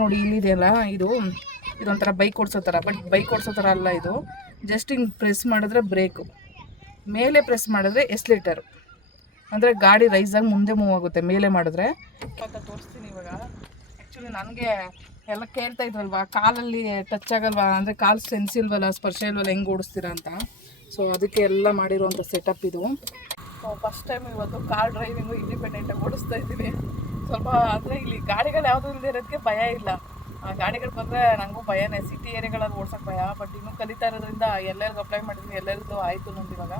ನೋಡಿ ಇಲ್ಲಿದೆಯಲ್ಲ ಇದೊಂಥರ ಬೈಕ್ ಓಡಿಸೋ ಥರ, ಬಟ್ ಬೈಕ್ ಓಡಿಸೋ ಥರ ಅಲ್ಲ. ಇದು ಜಸ್ಟ್ ಹಿಂಗೆ ಪ್ರೆಸ್ ಮಾಡಿದ್ರೆ ಬ್ರೇಕು, ಮೇಲೆ ಪ್ರೆಸ್ ಮಾಡಿದ್ರೆ ಎಸ್ಲೇಟರು, ಅಂದರೆ ಗಾಡಿ ರೈಸಾಗಿ ಮುಂದೆ ಮೂವ್ ಆಗುತ್ತೆ ಮೇಲೆ ಮಾಡಿದ್ರೆ. ಅಂತ ತೋರಿಸ್ತೀನಿ ಇವಾಗ. ಆ್ಯಕ್ಚುಲಿ ನನಗೆ ಎಲ್ಲ ಕೇಳ್ತಾ ಇದ್ರಲ್ವ, ಕಾಲಲ್ಲಿ ಟಚ್ ಆಗಲ್ವಾ, ಅಂದರೆ ಕಾಲು ಸೆನ್ಸ್ ಇಲ್ವಲ್ಲ, ಸ್ಪರ್ಶ ಇಲ್ವಲ್ಲ, ಹೆಂಗೆ ಓಡಿಸ್ತೀರಾ ಅಂತ. ಸೊ ಅದಕ್ಕೆ ಎಲ್ಲ ಮಾಡಿರೋಂಥ ಸೆಟಪ್ ಇದು. ಫಸ್ಟ್ ಟೈಮ್ ಇವತ್ತು ಕಾರ್ ಡ್ರೈವಿಂಗು ಇಂಡಿಪೆಂಡೆಂಟಾಗಿ ಓಡಿಸ್ತಾ ಇದ್ದೀವಿ. ಸ್ವಲ್ಪ ಅಂದರೆ ಇಲ್ಲಿ ಗಾಡಿಗಳು ಯಾವುದೂ ಇಲ್ಲದೆ ಇರೋದಕ್ಕೆ ಭಯ ಇಲ್ಲ. ಗಾಡಿಗಳು ಬಂದರೆ ನನಗೂ ಭಯನೇ, ಸಿಟಿ ಏರಿಯಾಗಳಲ್ಲಿ ಓಡ್ಸೋಕ್ಕೆ ಭಯ. ಬಟ್ ಇನ್ನೂ ಕಲಿತಾ ಇರೋದ್ರಿಂದ ಎಲ್ಲರಿಗೂ ಅಪ್ಲೈ ಮಾಡಿದ್ವಿ, ಎಲ್ಲರಿಗೂ ಆಯಿತು ನಂದು ಇವಾಗ.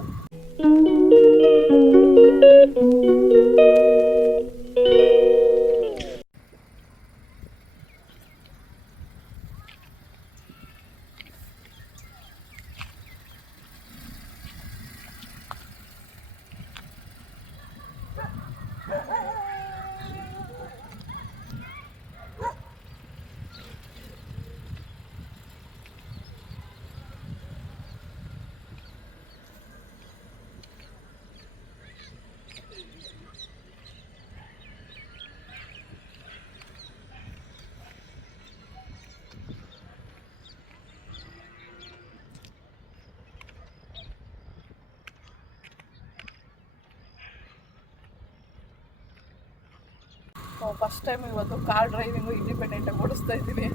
ಫಸ್ಟ್ ಟೈಮ್ ಇವತ್ತು ಕಾರ್ ಡ್ರೈವಿಂಗು ಇಂಡಿಪೆಂಡೆಂಟಾಗಿ ಓಡಿಸ್ತಾ ಇದ್ದೀವಿ.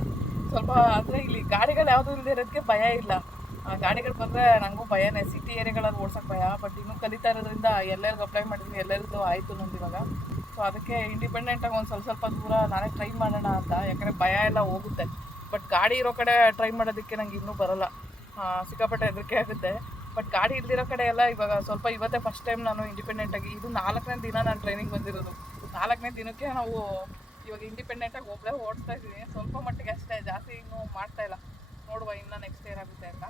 ಸ್ವಲ್ಪ ಅಂದರೆ ಇಲ್ಲಿ ಗಾಡಿಗಳು ಯಾವುದೂ ಇಲ್ಲದೆ ಇರೋದಕ್ಕೆ ಭಯ ಇಲ್ಲ. ಗಾಡಿಗಳು ಬಂದರೆ ನನಗೂ ಭಯನೇ, ಸಿಟಿ ಏರಿಯಾಗಳಲ್ಲಿ ಓಡ್ಸೋಕ್ಕೆ ಭಯ. ಬಟ್ ಇನ್ನೂ ಕಲಿತಾ ಇರೋದ್ರಿಂದ ಎಲ್ಲರಿಗೂ ಅಪ್ಲೈ ಮಾಡಿದ್ವಿ, ಎಲ್ಲರಿಗೂ ಆಯಿತು ನಂದು ಇವಾಗ. ಸೊ ಅದಕ್ಕೆ ಇಂಡಿಪೆಂಡೆಂಟಾಗಿ ಒಂದು ಸ್ವಲ್ಪ ದೂರ ನಾನೇ ಟ್ರೈ ಮಾಡೋಣ ಅಂತ. ಯಾಕಂದರೆ ಭಯ ಎಲ್ಲ ಹೋಗುತ್ತೆ. ಬಟ್ ಗಾಡಿ ಇರೋ ಕಡೆ ಟ್ರೈ ಮಾಡೋದಕ್ಕೆ ನನಗೆ ಇನ್ನೂ ಬರೋಲ್ಲ, ಸಿಕ್ಕಾಪಟ್ಟೆ ಹೆದರಿಕೆ ಆಗುತ್ತೆ. ಬಟ್ ಗಾಡಿ ಇಲ್ದಿರೋ ಕಡೆ ಎಲ್ಲ ಇವಾಗ ಸ್ವಲ್ಪ ಇವತ್ತೇ ಫಸ್ಟ್ ಟೈಮ್ ನಾನು ಇಂಡಿಪೆಂಡೆಂಟಾಗಿ, ಇದು 4ನೇ ದಿನ ನಾನು ಟ್ರೈನಿಂಗ್ ಬಂದಿರೋದು. 4ನೇ ದಿನಕ್ಕೆ ನಾವು ಇವಾಗ ಇಂಡಿಪೆಂಡೆಂಟಾಗಿ ಒಬ್ಬಳೇ ಓಡಿಸ್ತಾ ಇದ್ದೀವಿ. ಸ್ವಲ್ಪ ಮಟ್ಟಿಗೆ ಅಷ್ಟೇ, ಜಾಸ್ತಿ ಇನ್ನೂ ಮಾಡ್ತಾಯಿಲ್ಲ. ನೋಡುವ ಇನ್ನು ನೆಕ್ಸ್ಟ್ ಏನಾಗುತ್ತೆ ಅಂತ.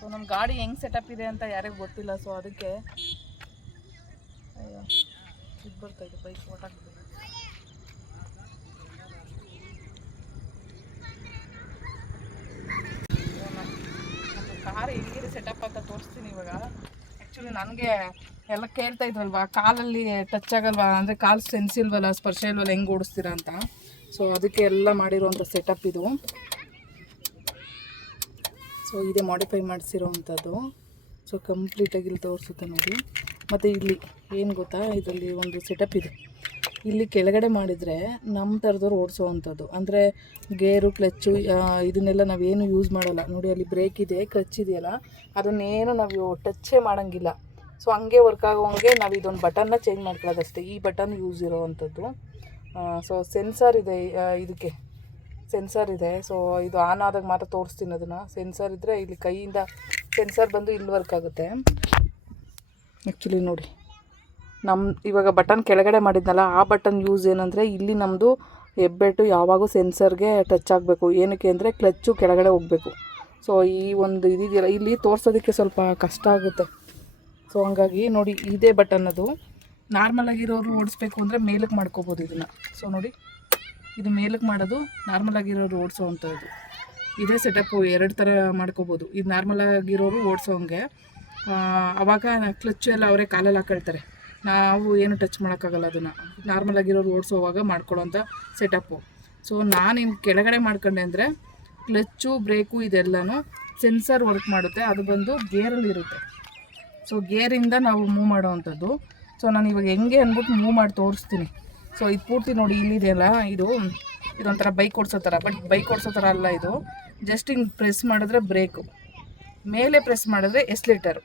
ಸೊ ನಮ್ಮ ಗಾಡಿ ಹೆಂಗೆ ಸೆಟಪ್ ಇದೆ ಅಂತ ಯಾರಿಗೂ ಗೊತ್ತಿಲ್ಲ. ಸೊ ಅದಕ್ಕೆ ಇದು ಬರ್ತಾ ಹೋಗ್ತಾ ಇದೆ ಬೈಕ್ ಓಟಾಗ್ತದೆ. ಕಾರ್ ಹೆಂಗಿದೆ ಸೆಟಪ್ ಅಂತ ತೋರಿಸ್ತೀನಿ ಇವಾಗ. ಆ್ಯಕ್ಚುಲಿ ನನಗೆ ಎಲ್ಲ ಕೇಳ್ತಾ ಇದ್ರಲ್ವಾ, ಕಾಲಲ್ಲಿ ಟಚ್ ಆಗಲ್ವಾ, ಅಂದರೆ ಕಾಲು ಸೆನ್ಸ್ ಇಲ್ವಲ್ಲ, ಸ್ಪರ್ಶ ಇಲ್ವಲ್ಲ, ಹೆಂಗೆ ಓಡಿಸ್ತೀರಾ ಅಂತ. ಸೊ ಅದಕ್ಕೆ ಎಲ್ಲ ಮಾಡಿರೋವಂಥ ಸೆಟಪ್ ಇದು. ಸೊ ಇದೇ ಮಾಡಿಫೈ ಮಾಡಿಸಿರೋವಂಥದ್ದು. ಸೊ ಕಂಪ್ಲೀಟಾಗಿ ಇಲ್ಲಿ ತೋರಿಸುತ್ತೆ ನೋಡಿ. ಮತ್ತು ಇಲ್ಲಿ ಏನು ಗೊತ್ತಾ, ಇದರಲ್ಲಿ ಒಂದು ಸೆಟಪ್ ಇದೆ. ಇಲ್ಲಿ ಕೆಳಗಡೆ ಮಾಡಿದರೆ ನಮ್ಮ ಥರದವ್ರು ಓಡಿಸೋವಂಥದ್ದು, ಅಂದರೆ ಗೇರು ಕ್ಲಚ್ಚು ಇದನ್ನೆಲ್ಲ ನಾವೇನು ಯೂಸ್ ಮಾಡೋಲ್ಲ ನೋಡಿ. ಅಲ್ಲಿ ಬ್ರೇಕ್ ಇದೆ, ಕ್ಲಚ್ ಇದೆಯಲ್ಲ, ಅದನ್ನೇನು ನಾವು ಟಚ್ಚೇ ಮಾಡೋಂಗಿಲ್ಲ. ಸೊ ಹಂಗೆ ವರ್ಕ್ ಆಗೋಂಗೆ ನಾವು ಇದೊಂದು ಬಟನ್ನ ಚೇಂಜ್ ಮಾಡ್ಕೊಳ್ಳೋದಷ್ಟೇ. ಈ ಬಟನ್ ಯೂಸ್ ಇರೋವಂಥದ್ದು. ಸೊ ಸೆನ್ಸರ್ ಇದೆ, ಇದಕ್ಕೆ ಸೆನ್ಸರ್ ಇದೆ. ಸೊ ಇದು ಆನ್ ಆದಾಗ ಮಾತ್ರ ತೋರಿಸ್ತೀನಿ ಅದನ್ನು. ಸೆನ್ಸರ್ ಇದ್ದರೆ ಇಲ್ಲಿ ಕೈಯಿಂದ ಸೆನ್ಸರ್ ಬಂದು ಇಲ್ಲಿ ವರ್ಕ್ ಆಗುತ್ತೆ. ಆ್ಯಕ್ಚುಲಿ ನೋಡಿ, ಇವಾಗ ಬಟನ್ ಕೆಳಗಡೆ ಮಾಡಿದ್ನಲ್ಲ, ಆ ಬಟನ್ ಯೂಸ್ ಏನಂದರೆ ಇಲ್ಲಿ ನಮ್ಮದು ಹೆಬ್ಬೆಟ್ಟು ಯಾವಾಗೂ ಸೆನ್ಸರ್ಗೆ ಟಚ್ ಆಗಬೇಕು. ಏನಕ್ಕೆ ಅಂದರೆ ಕ್ಲಚ್ಚು ಕೆಳಗಡೆ ಹೋಗಬೇಕು. ಸೊ ಈ ಒಂದು ಇದೆಯಲ್ಲ, ಇಲ್ಲಿ ತೋರಿಸೋದಕ್ಕೆ ಸ್ವಲ್ಪ ಕಷ್ಟ ಆಗುತ್ತೆ. ಸೊ ಹಂಗಾಗಿ ನೋಡಿ, ಇದೇ ಬಟನ್ ಅದು. ನಾರ್ಮಲಾಗಿರೋರು ಓಡಿಸ್ಬೇಕು ಅಂದರೆ ಮೇಲಕ್ಕೆ ಮಾಡ್ಕೋಬೋದು ಇದನ್ನು. ಸೊ ನೋಡಿ, ಇದು ಮೇಲಕ್ಕೆ ಮಾಡೋದು, ನಾರ್ಮಲಾಗಿರೋರು ಓಡಿಸೋವಂಥದ್ದು. ಇದೇ ಸೆಟಪ್ಪು 2 ಥರ ಮಾಡ್ಕೋಬೋದು. ಇದು ನಾರ್ಮಲಾಗಿರೋರು ಓಡಿಸೋಂಗೆ, ಆವಾಗ ಕ್ಲಚ್ಚು ಎಲ್ಲ ಅವರೇ ಕಾಲಲ್ಲಿ ಹಾಕೊಳ್ತಾರೆ, ನಾವು ಏನು ಟಚ್ ಮಾಡೋಕ್ಕಾಗಲ್ಲ ಅದನ್ನು. ನಾರ್ಮಲಾಗಿರೋರು ಓಡಿಸೋವಾಗ ಮಾಡ್ಕೊಳ್ಳೋಂಥ ಸೆಟಪ್ಪು. ಸೊ ನಾನು ಇನ್ನು ಕೆಳಗಡೆ ಮಾಡ್ಕೊಂಡೆ ಅಂದರೆ ಕ್ಲಚ್ಚು ಬ್ರೇಕು ಇದೆಲ್ಲನೂ ಸೆನ್ಸರ್ ವರ್ಕ್ ಮಾಡುತ್ತೆ. ಅದು ಬಂದು ಗೇರಲ್ಲಿರುತ್ತೆ. ಸೊ ಗೇರಿಂದ ನಾವು ಮೂವ್ ಮಾಡೋವಂಥದ್ದು. ಸೊ ನಾನು ಇವಾಗ ಹೆಂಗೆ ಅಂದ್ಬಿಟ್ಟು ಮೂವ್ ಮಾಡಿ ತೋರಿಸ್ತೀನಿ. ಸೊ ಇದು ಪೂರ್ತಿ ನೋಡಿ, ಇಲ್ಲಿದೆಯಲ್ಲ, ಇದೊಂಥರ ಬೈಕ್ ಓಡಿಸೋ ಥರ. ಬಟ್ ಬೈಕ್ ಓಡಿಸೋ ಥರ ಅಲ್ಲ ಇದು. ಜಸ್ಟ್ ಹಿಂಗೆ ಪ್ರೆಸ್ ಮಾಡಿದ್ರೆ ಬ್ರೇಕು, ಮೇಲೆ ಪ್ರೆಸ್ ಮಾಡಿದ್ರೆ ಎಸ್ಲೇಟರು.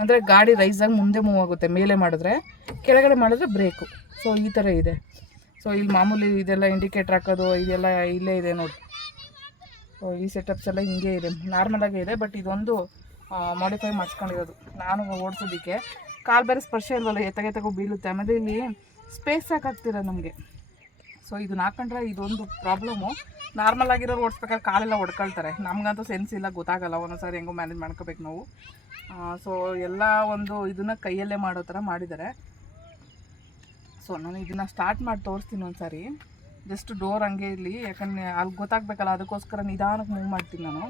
ಅಂದರೆ ಗಾಡಿ ರೈಸಾಗಿ ಮುಂದೆ ಮೂವ್ ಆಗುತ್ತೆ ಮೇಲೆ ಮಾಡಿದ್ರೆ, ಕೆಳಗಡೆ ಮಾಡಿದ್ರೆ ಬ್ರೇಕು. ಸೊ ಈ ಥರ ಇದೆ. ಸೊ ಇಲ್ಲಿ ಮಾಮೂಲಿ ಇದೆಲ್ಲ ಇಂಡಿಕೇಟ್ರ್ ಹಾಕೋದು ಇದೆಲ್ಲ ಇಲ್ಲೇ ಇದೆ ನೋಡಿ. ಸೊ ಈ ಸೆಟಪ್ಸ್ ಎಲ್ಲ ಹಿಂಗೆ ಇದೆ, ನಾರ್ಮಲಾಗೇ ಇದೆ. ಬಟ್ ಇದೊಂದು ಮಾಡಿಫೈ ಮಾಡಿಸ್ಕೊಂಡಿರೋದು ನಾನು ಓಡಿಸೋದಕ್ಕೆ. ಕಾಲು ಬೇರೆ ಸ್ಪರ್ಶ ಇಲ್ವಲ್ಲ, ಎತ್ತಗೋ ಬೀಳುತ್ತೆ. ಆಮೇಲೆ ಇಲ್ಲಿ ಸ್ಪೇಸ್ ಸಾಕಾಗ್ತಿರ ನಮಗೆ. ಸೊ ಇದನ್ನ ಹಾಕೊಂಡ್ರೆ ಇದೊಂದು ಪ್ರಾಬ್ಲಮ್ಮು. ನಾರ್ಮಲ್ ಆಗಿರೋರು ಓಡಿಸ್ಬೇಕಾದ್ರೆ ಕಾಲೆಲ್ಲ ಹೊಡ್ಕೊಳ್ತಾರೆ. ನಮಗಂತೂ ಸೆನ್ಸ್ ಇಲ್ಲ, ಗೊತ್ತಾಗಲ್ಲ. ಒಂದೊಂದು ಸಾರಿ ಹೆಂಗೋ ಮ್ಯಾನೇಜ್ ಮಾಡ್ಕೋಬೇಕು ನಾವು. ಸೊ ಎಲ್ಲ ಒಂದು ಇದನ್ನು ಕೈಯಲ್ಲೇ ಮಾಡೋ ಥರ ಮಾಡಿದ್ದಾರೆ. ಸೊ ನಾನು ಇದನ್ನು ಸ್ಟಾರ್ಟ್ ಮಾಡಿ ತೋರಿಸ್ತೀನಿ ಒಂದು ಸಾರಿ. ಜಸ್ಟ್ ಡೋರ್ ಹಂಗೆ ಇರಲಿ, ಯಾಕಂದರೆ ಅಲ್ಲಿ ಗೊತ್ತಾಗಬೇಕಲ್ಲ, ಅದಕ್ಕೋಸ್ಕರ ನಿಧಾನಕ್ಕೆ ಮೂವ್ ಮಾಡ್ತೀನಿ ನಾನು.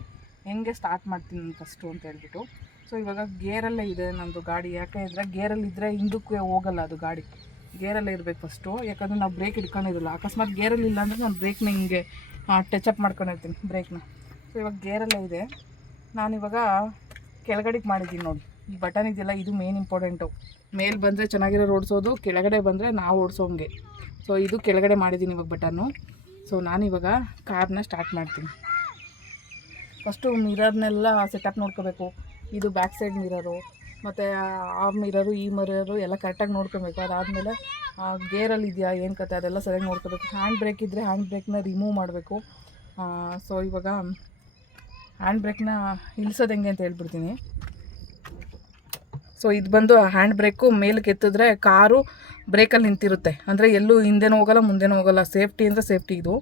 ಹೆಂಗೆ ಸ್ಟಾರ್ಟ್ ಮಾಡ್ತೀನಿ ನಾನು ಫಸ್ಟು ಅಂತ ಹೇಳ್ಬಿಟ್ಟು. ಸೊ ಇವಾಗ ಗೇರಲ್ಲೇ ಇದೆ ನಮ್ಮದು ಗಾಡಿ. ಯಾಕೆ ಅಂದರೆ ಗೇರಲ್ಲಿದ್ದರೆ ಹಿಂದಕ್ಕೆ ಹೋಗಲ್ಲ ಅದು ಗಾಡಿ. ಗೇರಲ್ಲೇ ಇರಬೇಕು ಫಸ್ಟು, ಯಾಕಂದರೆ ನಾವು ಬ್ರೇಕ್ ಇಟ್ಕೊಂಡಿರಲ್ಲ. ಅಕಸ್ಮಾತ್ ಗೇರಲ್ಲಿಲ್ಲ ಅಂದರೆ ನಾನು ಬ್ರೇಕ್ನ ಹಿಂಗೆ ಟಚಪ್ ಮಾಡ್ಕೊಂಡಿರ್ತೀನಿ ಬ್ರೇಕ್ನ. ಸೊ ಇವಾಗ ಗೇರಲ್ಲೇ ಇದೆ. ನಾನಿವಾಗ ಕೆಳಗಡೆಗೆ ಮಾಡಿದ್ದೀನಿ ನೋಡಿ. ಈ ಬಟನ್ ಇದೆಯಲ್ಲ, ಇದು ಮೇನ್ ಇಂಪಾರ್ಟೆಂಟು. ಮೇಲೆ ಬಂದರೆ ಚೆನ್ನಾಗಿರೋ ಓಡಿಸೋದು, ಕೆಳಗಡೆ ಬಂದರೆ ನಾವು ಓಡಿಸೋಂಗೆ. ಸೊ ಇದು ಕೆಳಗಡೆ ಮಾಡಿದ್ದೀನಿ ಇವಾಗ ಬಟನ್ನು. ಸೊ ನಾನಿವಾಗ ಕಾರ್ನ ಸ್ಟಾರ್ಟ್ ಮಾಡ್ತೀನಿ. ಫಸ್ಟು ಮಿರರ್ನೆಲ್ಲ ಸೆಟಪ್ ನೋಡ್ಕೋಬೇಕು. ಇದು ಬ್ಯಾಕ್ ಸೈಡ್ ಮಿರರು, ಮತ್ತು ಆ ಮಿರರು ಈ ಮಿರರು ಎಲ್ಲ ಕರೆಕ್ಟಾಗಿ ನೋಡ್ಕೊಬೇಕು. ಅದಾದಮೇಲೆ ಗೇರಲ್ಲಿ ಇದೆಯಾ ಏನು ಕತೆ ಅದೆಲ್ಲ ಸರಿಯಾಗಿ ನೋಡ್ಕೋಬೇಕು. ಹ್ಯಾಂಡ್ ಬ್ರೇಕ್ ಇದ್ದರೆ ಹ್ಯಾಂಡ್ ಬ್ರೇಕ್ನ ರಿಮೂವ್ ಮಾಡಬೇಕು. ಸೊ ಇವಾಗ ಹ್ಯಾಂಡ್ ಬ್ರೇಕ್ನ ಇಳಿಸೋದು ಹೆಂಗೆ ಅಂತ ಹೇಳ್ಬಿಡ್ತೀನಿ. ಸೊ ಇದು ಬಂದು ಹ್ಯಾಂಡ್ ಬ್ರೇಕು ಮೇಲಕ್ಕೆ ಎತ್ತಿದ್ರೆ ಕಾರು ಬ್ರೇಕಲ್ಲಿ ನಿಂತಿರುತ್ತೆ. ಅಂದರೆ ಎಲ್ಲೂ ಹಿಂದೆನೂ ಹೋಗೋಲ್ಲ ಮುಂದೆನೂ ಹೋಗೋಲ್ಲ. ಸೇಫ್ಟಿ ಅಂದರೆ ಸೇಫ್ಟಿ ಇದು.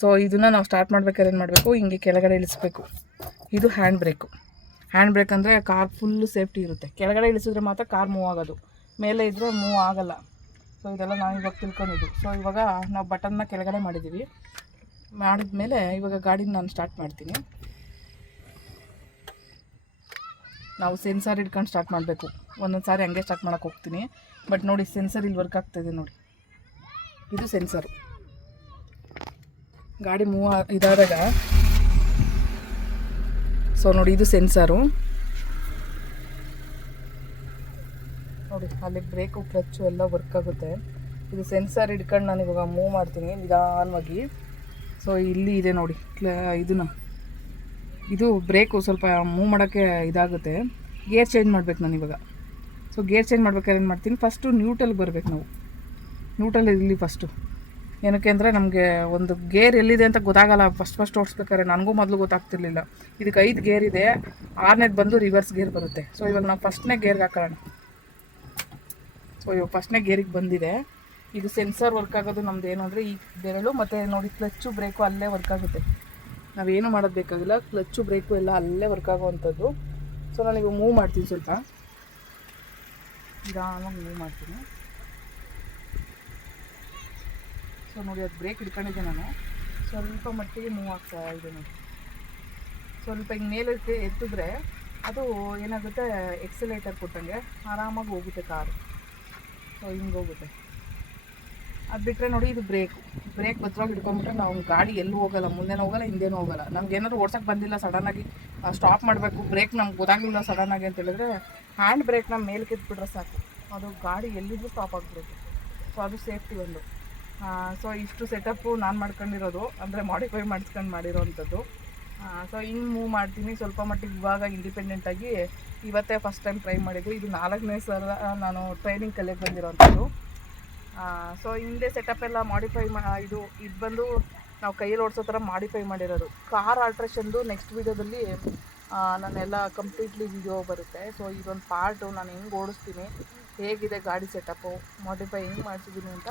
ಸೊ ಇದನ್ನು ನಾವು ಸ್ಟಾರ್ಟ್ ಮಾಡ್ಬೇಕಾದ್ರೆ ಏನು ಮಾಡಬೇಕು, ಹಿಂಗೆ ಕೆಳಗಡೆ ಇಳಿಸ್ಬೇಕು. ಇದು ಹ್ಯಾಂಡ್ ಬ್ರೇಕು. ಹ್ಯಾಂಡ್ ಬ್ರೇಕ್ ಅಂದರೆ ಕಾರ್ ಫುಲ್ಲು ಸೇಫ್ಟಿ ಇರುತ್ತೆ. ಕೆಳಗಡೆ ಇಳಿಸಿದ್ರೆ ಮಾತ್ರ ಕಾರ್ ಮೂವ್ ಆಗೋದು, ಮೇಲೆ ಇದ್ದರೆ ಮೂವ್ ಆಗೋಲ್ಲ. ಸೊ ಇದೆಲ್ಲ ನಾವು ಇವಾಗ ತಿಳ್ಕೊಂಡಿದ್ದು. ಸೊ ಇವಾಗ ನಾವು ಬಟನ್ನ ಕೆಳಗಡೆ ಮಾಡಿದ್ದೀವಿ. ಮಾಡಿದ್ಮೇಲೆ ಇವಾಗ ಗಾಡಿನ ನಾನು ಸ್ಟಾರ್ಟ್ ಮಾಡ್ತೀನಿ. ನಾವು ಸೆನ್ಸರ್ ಹಿಡ್ಕೊಂಡು ಸ್ಟಾರ್ಟ್ ಮಾಡಬೇಕು. ಒಂದೊಂದು ಸಾರಿ ಹಂಗೆ ಸ್ಟಾರ್ಟ್ ಮಾಡೋಕ್ಕೆ ಹೋಗ್ತೀನಿ. ಬಟ್ ನೋಡಿ, ಸೆನ್ಸರ್ ಇಲ್ಲಿ ವರ್ಕ್ ಆಗ್ತಾಯಿದೆ ನೋಡಿ. ಇದು ಸೆನ್ಸರು. ಗಾಡಿ ಮೂವ್ ಇದಾದಾಗ ಸೊ ನೋಡಿ, ಇದು ಸೆನ್ಸರು ನೋಡಿ. ಅಲ್ಲಿ ಬ್ರೇಕು ಕ್ಲಚ್ಚು ಎಲ್ಲ ವರ್ಕ್ ಆಗುತ್ತೆ. ಇದು ಸೆನ್ಸರ್ ಹಿಡ್ಕೊಂಡು ನಾನು ಇವಾಗ ಮೂವ್ ಮಾಡ್ತೀನಿ ನಿಧಾನವಾಗಿ. ಸೊ ಇಲ್ಲಿ ಇದೆ ನೋಡಿ ಇದು ಬ್ರೇಕು ಸ್ವಲ್ಪ ಮೂವ್ ಮಾಡೋಕ್ಕೆ ಇದಾಗುತ್ತೆ. ಗೇರ್ ಚೇಂಜ್ ಮಾಡಬೇಕು ನಾನು ಇವಾಗ. ಸೊ ಗೇರ್ ಚೇಂಜ್ ಮಾಡ್ಬೇಕಾದ್ರೆ ಏನು ಮಾಡ್ತೀನಿ, ಫಸ್ಟು ನ್ಯೂಟ್ರಲ್ಗೆ ಬರಬೇಕು ನಾವು. ನ್ಯೂಟ್ರಲ್ ಇರಲಿ ಫಸ್ಟು. ಏನಕ್ಕೆ ಅಂದರೆ ನಮಗೆ ಒಂದು ಗೇರ್ ಎಲ್ಲಿದೆ ಅಂತ ಗೊತ್ತಾಗಲ್ಲ ಫಸ್ಟ್ ಓಡಿಸ್ಬೇಕಾದ್ರೆ. ನನಗೂ ಮೊದಲು ಗೊತ್ತಾಗ್ತಿರ್ಲಿಲ್ಲ. ಇದಕ್ಕೆ 5 ಗೇರ್ ಇದೆ, 6ನೇದು ಬಂದು ರಿವರ್ಸ್ ಗೇರ್ ಬರುತ್ತೆ. ಸೊ ಇವಾಗ ನಾವು ಫಸ್ಟ್ನೇ ಗೇರ್ಗೆ ಹಾಕೋಣ. ಸೊ ಇವಾಗ ಫಸ್ಟ್ನೇ ಗೇರಿಗೆ ಬಂದಿದೆ. ಇದು ಸೆನ್ಸರ್ ವರ್ಕ್ ಆಗೋದು ನಮ್ದು ಏನು ಅಂದರೆ ಈ ಬೆರಳು, ಮತ್ತು ನೋಡಿ ಕ್ಲಚ್ಚು ಬ್ರೇಕು ಅಲ್ಲೇ ವರ್ಕ್ ಆಗುತ್ತೆ. ನಾವೇನು ಮಾಡೋದು ಬೇಕಾಗಿಲ್ಲ, ಕ್ಲಚ್ಚು ಬ್ರೇಕು ಎಲ್ಲ ಅಲ್ಲೇ ವರ್ಕ್ ಆಗೋವಂಥದ್ದು. ಸೊ ನಾನೀಗ ಮೂವ್ ಮಾಡ್ತೀನಿ, ಸ್ವಲ್ಪ ನಿಧಾನವಾಗಿ ಮೂವ್ ಮಾಡ್ತೀನಿ. ಸೊ ನೋಡಿ ಅದು ಬ್ರೇಕ್ ಹಿಡ್ಕೊಂಡಿದ್ದೆ ನಾನು, ಸ್ವಲ್ಪ ಮಟ್ಟಿಗೆ ಮೂವ್ ಆಗ್ತಾ ಇದೆ ನೋಡಿ. ಸ್ವಲ್ಪ ಹಿಂಗೆ ಮೇಲಕ್ಕೆ ಎತ್ತಿದ್ರೆ ಅದು ಏನಾಗುತ್ತೆ, ಎಕ್ಸಲೇಟರ್ ಕೊಟ್ಟಂಗೆ ಆರಾಮಾಗಿ ಹೋಗುತ್ತೆ ಕಾರು. ಸೊ ಹಿಂಗೆ ಹೋಗುತ್ತೆ. ಅದು ಬಿಟ್ಟರೆ ನೋಡಿ ಇದು ಬ್ರೇಕ್ ಭದ್ರವಾಗಿ ಹಿಡ್ಕೊಂಡ್ಬಿಟ್ರೆ ನಾವು ಗಾಡಿ ಎಲ್ಲೂ ಹೋಗಲ್ಲ, ಮುಂದೆನೂ ಹೋಗಲ್ಲ ಹಿಂದೇನೂ ಹೋಗಲ್ಲ. ನಮ್ಗೆ ಏನಾದರೂ ಓಡ್ಸೋಕ್ಕೆ ಬಂದಿಲ್ಲ, ಸಡನ್ನಾಗಿ ಸ್ಟಾಪ್ ಮಾಡಬೇಕು, ಬ್ರೇಕ್ ನಮ್ಗೆ ಗೊತ್ತಾಗಲಿಲ್ಲ ಸಡನ್ನಾಗಿ ಅಂತ ಹೇಳಿದ್ರೆ ಹ್ಯಾಂಡ್ ಬ್ರೇಕ್ನ ಮೇಲೆ ಕೆತ್ಬಿಟ್ರೆ ಸಾಕು, ಅದು ಗಾಡಿ ಎಲ್ಲಿದ್ರೂ ಸ್ಟಾಪ್ ಆಗಿಬಿಡುತ್ತೆ. ಸೊ ಅದು ಸೇಫ್ಟಿ ಒಂದು. ಸೊ ಇಷ್ಟು ಸೆಟಪ್ಪು ನಾನು ಮಾಡ್ಕೊಂಡಿರೋದು, ಅಂದರೆ ಮಾಡಿಫೈ ಮಾಡಿರೋವಂಥದ್ದು. ಸೊ ಹಿಂಗೆ ಮೂವ್ ಮಾಡ್ತೀನಿ ಸ್ವಲ್ಪ ಮಟ್ಟಿಗೆ. ಇವಾಗ ಇಂಡಿಪೆಂಡೆಂಟಾಗಿ ಇವತ್ತೇ ಫಸ್ಟ್ ಟೈಮ್ ಟ್ರೈ ಮಾಡಿದ್ದು. ಇದು 4ನೇ ಸಲ ನಾನು ಟ್ರೈನಿಂಗ್ ಕಲಿಯಕ್ಕೆ ಬಂದಿರೋವಂಥದ್ದು. ಸೊ ಹಿಂದೆ ಸೆಟಪ್ ಎಲ್ಲ ಮಾಡಿಫೈ ಇದು ಬಂದು ನಾವು ಕೈಯಲ್ಲಿ ಓಡಿಸೋ ಥರ ಮಾಡಿಫೈ ಮಾಡಿರೋದು. ಕಾರ್ ಆಲ್ಟ್ರೇಷನ್ದು ನೆಕ್ಸ್ಟ್ ವೀಡಿಯೋದಲ್ಲಿ ನಾನೆಲ್ಲ ಕಂಪ್ಲೀಟ್ಲಿ ವಿಡಿಯೋ ಬರುತ್ತೆ. ಸೊ ಇದೊಂದು ಪಾರ್ಟು ನಾನು ಹೆಂಗೆ ಓಡಿಸ್ತೀನಿ, ಹೇಗಿದೆ ಗಾಡಿ ಸೆಟಪ್ಪು, ಮಾಡಿಫೈ ಹೆಂಗೆ ಮಾಡಿಸಿದ್ದೀನಿ ಅಂತ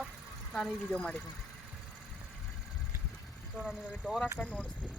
ನಾನು ಈ ವಿಡಿಯೋ ಮಾಡಿದ್ದೀನಿ. ಸೊ ನಾನು ಇವಾಗ ಡೋರ್ ಹಾಕೊಂಡು ಓಡಿಸ್ತೀನಿ.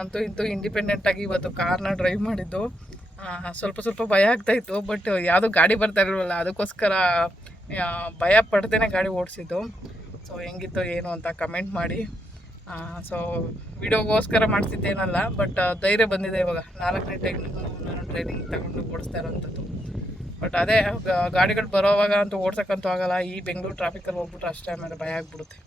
ಅಂತೂ ಇಂತೂ ಇಂಡಿಪೆಂಡೆಂಟಾಗಿ ಇವತ್ತು ಕಾರ್ನ ಡ್ರೈವ್ ಮಾಡಿದ್ದು. ಸ್ವಲ್ಪ ಭಯ ಆಗ್ತಾಯಿತ್ತು, ಬಟ್ ಯಾವುದೋ ಗಾಡಿ ಬರ್ತಾ ಇರಲಿಲ್ಲ, ಅದಕ್ಕೋಸ್ಕರ ಭಯ ಪಡ್ದೇ ಗಾಡಿ ಓಡಿಸಿದ್ದು. ಸೊ ಹೆಂಗಿತ್ತು ಏನು ಅಂತ ಕಮೆಂಟ್ ಮಾಡಿ. ಸೊ ವಿಡಿಯೋಗೋಸ್ಕರ ಮಾಡಿಸಿದ್ದೇನಲ್ಲ, ಬಟ್ ಧೈರ್ಯ ಬಂದಿದೆ ಇವಾಗ. 4ನೇ ಟೈಮ್ ನಾನು ಟ್ರೈನಿಂಗ್ ತಗೊಂಡು ಓಡಿಸ್ತಾ ಇರೋವಂಥದ್ದು. ಬಟ್ ಅದೇ ಗಾಡಿಗಳು ಬರೋವಾಗ ಅಂತೂ ಓಡ್ಸೋಕ್ಕಂತೂ ಆಗೋಲ್ಲ. ಈ ಬೆಂಗಳೂರು ಟ್ರಾಫಿಕಲ್ಲಿ ಹೋಗ್ಬಿಟ್ರೆ ಅಷ್ಟೇ, ಆಮೇಲೆ ಭಯ ಆಗಿಬಿಡುತ್ತೆ.